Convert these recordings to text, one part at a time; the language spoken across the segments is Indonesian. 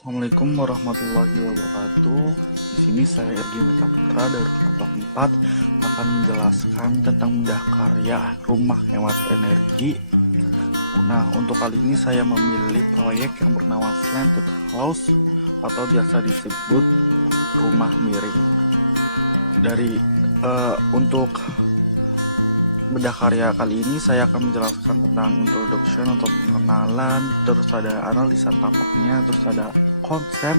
Assalamualaikum warahmatullahi wabarakatuh. Di sini saya Ergi Meta Putra dari kelompok 4 akan menjelaskan tentang bedah karya rumah hemat energi. Nah, untuk kali ini saya memilih proyek yang bernama Slanted House atau biasa disebut rumah miring. Untuk bedah karya kali ini saya akan menjelaskan tentang introduction atau pengenalan, terus ada analisa tapaknya, terus ada konsep,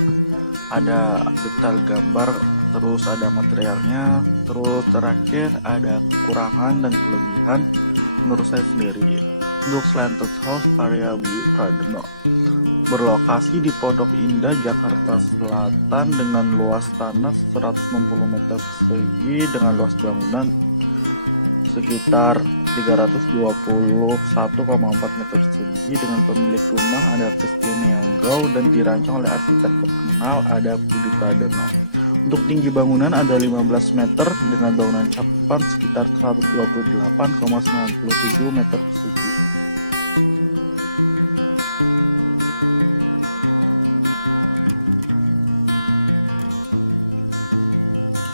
ada detail gambar, terus ada materialnya, terus terakhir ada kekurangan dan kelebihan menurut saya sendiri. Untuk Slanted House karya Budi Pradana berlokasi di Pondok Indah, Jakarta Selatan dengan luas tanah 160 meter persegi dengan luas bangunan sekitar 321,4 meter persegi dengan pemilik rumah ada Christine Niagau dan dirancang oleh arsitek terkenal ada Budi Pradana. Untuk tinggi bangunan ada 15 meter dengan bangunan cakupan sekitar 128,97 meter persegi.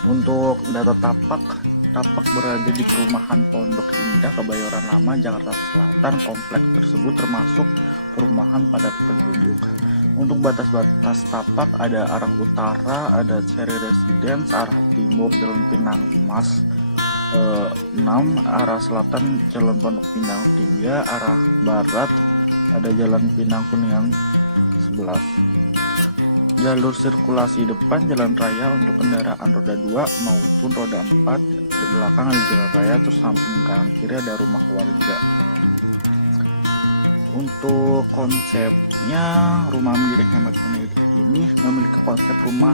Untuk data tapak berada di perumahan Pondok Indah, Kebayoran Lama, Jakarta Selatan. Kompleks tersebut termasuk perumahan padat penduduk. Untuk batas-batas tapak ada arah utara, ada Cherry Residence, arah timur Jalan Pinang Emas 6, arah selatan Jalan Pondok Pinang 3, arah barat ada Jalan Pinang Kuningan 11. Jalur sirkulasi depan jalan raya untuk kendaraan roda 2 maupun roda 4. Di belakang ada jalan raya, terus samping kanan kiri ada rumah warga. Untuk konsepnya, rumah miring hemat energi ini memiliki konsep rumah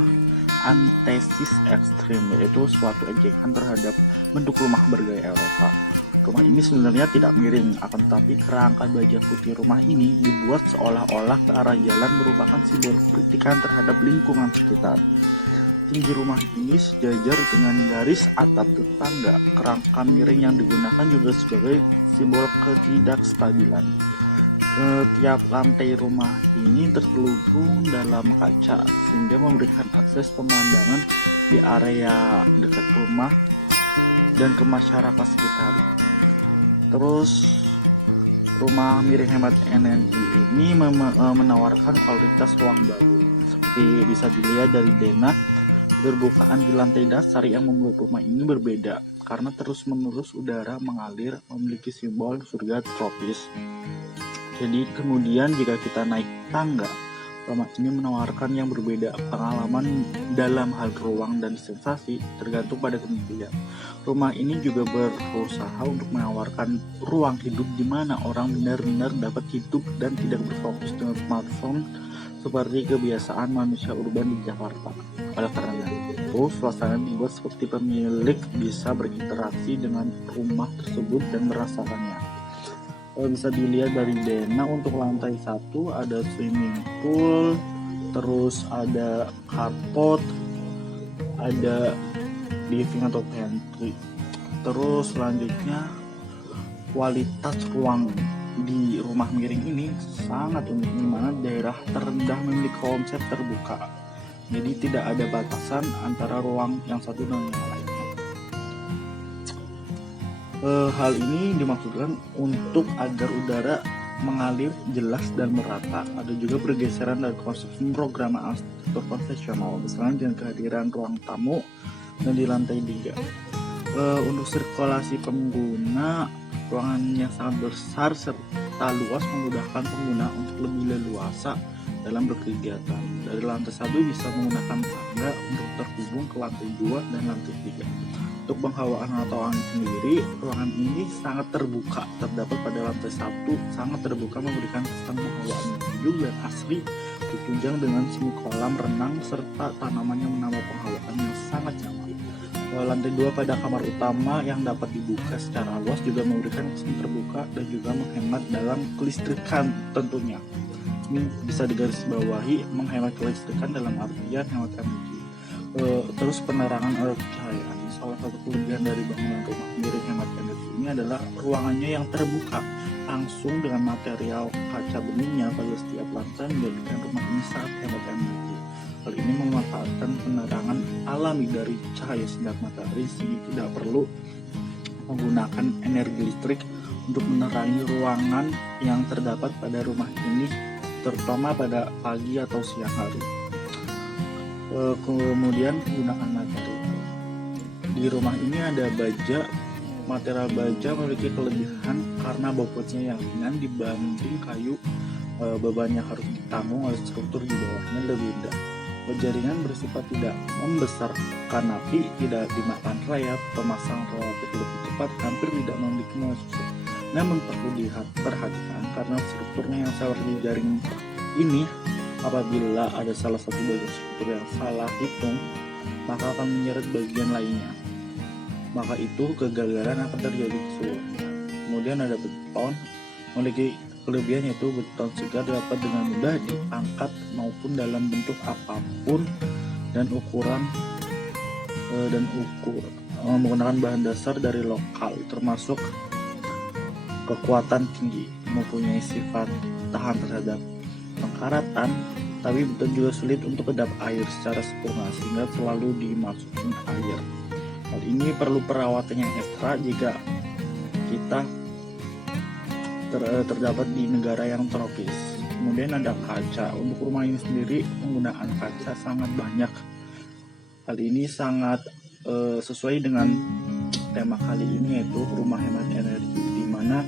antesis ekstrim, yaitu suatu ejekan terhadap bentuk rumah bergaya Eropa. Rumah ini sebenarnya tidak miring, akan tetapi kerangka baja putih rumah ini dibuat seolah-olah ke arah jalan, merupakan simbol kritikan terhadap lingkungan sekitar. Tinggi rumah ini sejajar dengan garis atap tetangga. Kerangka miring yang digunakan juga sebagai simbol ketidakstabilan. Tiap lantai rumah ini terselubung dalam kaca sehingga memberikan akses pemandangan di area dekat rumah dan ke masyarakat sekitar. Terus rumah miring hemat energi ini menawarkan kualitas ruang baru, seperti bisa dilihat dari denah berbukaan di lantai dasar yang membuat rumah ini berbeda karena terus-menerus udara mengalir, memiliki simbol surga tropis. Jadi kemudian jika kita naik tangga, rumah ini menawarkan yang berbeda, pengalaman dalam hal ruang dan sensasi tergantung pada kementerian. Rumah ini juga berusaha untuk menawarkan ruang hidup di mana orang benar-benar dapat hidup dan tidak berfokus dengan smartphone seperti kebiasaan manusia urban di Jakarta. Oleh karena itu, suasana dibuat seperti pemilik bisa berinteraksi dengan rumah tersebut dan merasakannya. Bisa dilihat dari denah, untuk lantai 1 ada swimming pool, terus ada carport, ada living atau pantry. Terus selanjutnya, kualitas ruang di rumah miring ini sangat unik, di mana daerah terendah memiliki konsep terbuka. Jadi tidak ada batasan antara ruang yang satu dan yang lainnya. Hal ini dimaksudkan untuk agar udara mengalir jelas dan merata. Ada juga pergeseran dari konsep program arsitektur konvensional, misalnya dengan kehadiran ruang tamu dan di lantai 3. Untuk sirkulasi pengguna, ruangannya sangat besar serta luas memudahkan pengguna untuk lebih leluasa dalam berkegiatan. Dari lantai 1 bisa menggunakan tangga untuk terhubung ke lantai 2 dan lantai 3. Untuk penghawaan atau angin sendiri, ruangan ini sangat terbuka. Terdapat pada lantai 1 sangat terbuka, memberikan kesan penghawaan hidup dan asri, ditunjang dengan semi kolam renang serta tanaman yang menambah penghawaan yang sangat nyaman. Lantai 2 pada kamar utama yang dapat dibuka secara luas juga memberikan kesan terbuka dan juga menghemat dalam kelistrikan tentunya. Ini bisa digarisbawahi, menghemat kelistrikan dalam artian hemat energi. Terus penerangan oleh cahaya. Salah satu kelebihan dari bangunan rumah miring hemat energi ini adalah ruangannya yang terbuka langsung dengan material kaca beningnya pada setiap lantai, menjadikan rumah ini sangat hemat energi. memanfaatkan penerangan alami dari cahaya sinar matahari sehingga tidak perlu menggunakan energi listrik untuk menerangi ruangan yang terdapat pada rumah ini, terutama pada pagi atau siang hari. Kemudian gunakan materi. Di rumah ini ada baja. Material baja memiliki kelebihan karena bobotnya yang ringan dibanding kayu. Beban yang harus ditanggung oleh struktur di bawahnya lebih rendah. Baja ringan bersifat tidak membesarkan api, tidak dimakan rayap, pemasangan relatif lebih cepat, hampir tidak memiliki musuh. Namun perlu diperhatikan karena strukturnya yang seperti jaring ini, apabila ada salah satu bagian struktur yang salah hitung, maka akan menyeret bagian lainnya. Maka itu kegagalan akan terjadi keseluruhannya. Kemudian ada beton, memiliki kelebihan yaitu beton segar dapat dengan mudah diangkat maupun dalam bentuk apapun dan ukuran menggunakan bahan dasar dari lokal, termasuk kekuatan tinggi, mempunyai sifat tahan terhadap pengkaratan, tapi beton juga sulit untuk kedap air secara sempurna sehingga selalu dimasukin air. Hal ini perlu perawatan yang ekstra jika kita terdapat di negara yang tropis. Kemudian ada kaca. Untuk rumah ini sendiri penggunaan kaca sangat banyak. Hal ini sangat sesuai dengan tema kali ini, yaitu rumah hemat energi, di mana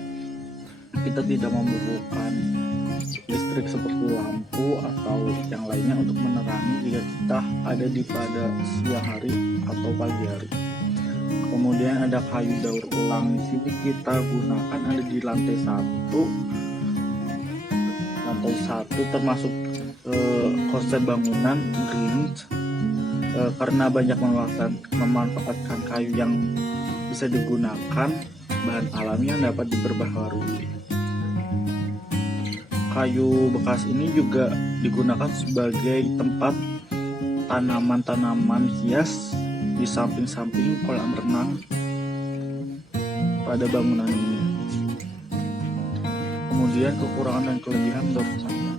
kita tidak membutuhkan listrik seperti lampu atau yang lainnya untuk menerangi jika kita ada di pada siang hari atau pagi hari. Kemudian ada kayu daur ulang. Di sini kita gunakan ada di lantai satu termasuk konsep bangunan green, karena banyak memanfaatkan kayu yang bisa digunakan bahan alami yang dapat diperbaharui. Kayu bekas ini juga digunakan sebagai tempat tanaman-tanaman hias di samping-samping kolam renang pada bangunan ini. Kemudian kekurangan dan kelebihan menurut saya.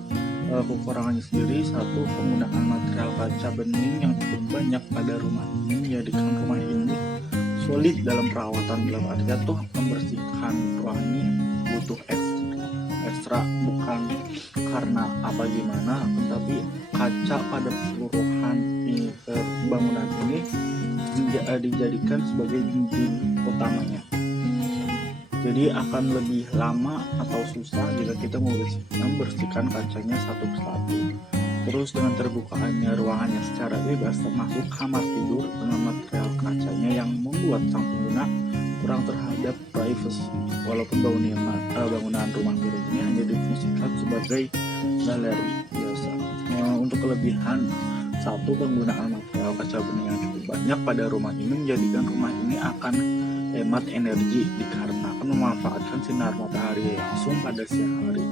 Kekurangannya sendiri, satu, penggunaan material kaca bening yang cukup banyak pada rumah ini menjadikan rumah ini sulit dalam perawatan. Dalam artian tuh membersihkan ruang ini butuh ekstra, bukan karena apa gimana, tetapi kaca pada keseluruhan bangunan ini dijadikan sebagai dinding utamanya. Jadi akan lebih lama atau susah jika kita membersihkan kacanya satu persatu. Terus dengan terbukaannya ruangannya secara bebas, termasuk kamar tidur, dengan material kacanya yang membuat sang pengguna kurang terhadap privacy. Walaupun bangunan rumah miring ini hanya difungsikan sebagai galeri biasa. Untuk kelebihan, satu, penggunaan material kaca bening yang cukup banyak pada rumah ini menjadikan rumah ini akan hemat energi dikarenakan memanfaatkan sinar matahari langsung pada siang hari.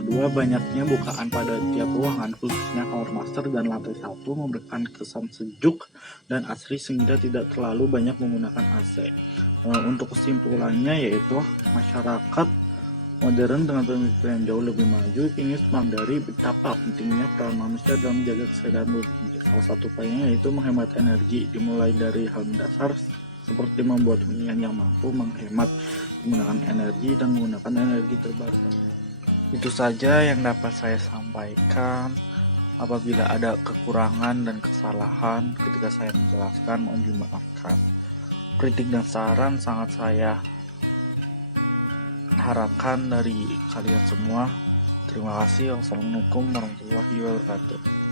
Kedua, banyaknya bukaan pada tiap ruangan, khususnya kamar master dan lantai satu, memberikan kesan sejuk dan asri sehingga tidak terlalu banyak menggunakan AC. Untuk kesimpulannya yaitu masyarakat modern dengan pemikiran jauh lebih maju kini menyadari betapa pentingnya peran manusia dalam menjaga kesehatan bumi. Salah satu poinnya yaitu menghemat energi, dimulai dari hal mendasar seperti membuat hunian yang mampu menghemat menggunakan energi dan menggunakan energi terbarukan. Itu saja yang dapat saya sampaikan. Apabila ada kekurangan dan kesalahan ketika saya menjelaskan, mohon dimaafkan. Kritik dan saran sangat saya harapkan dari kalian semua. Terima kasih. Wassalamualaikum warahmatullahi wabarakatuh.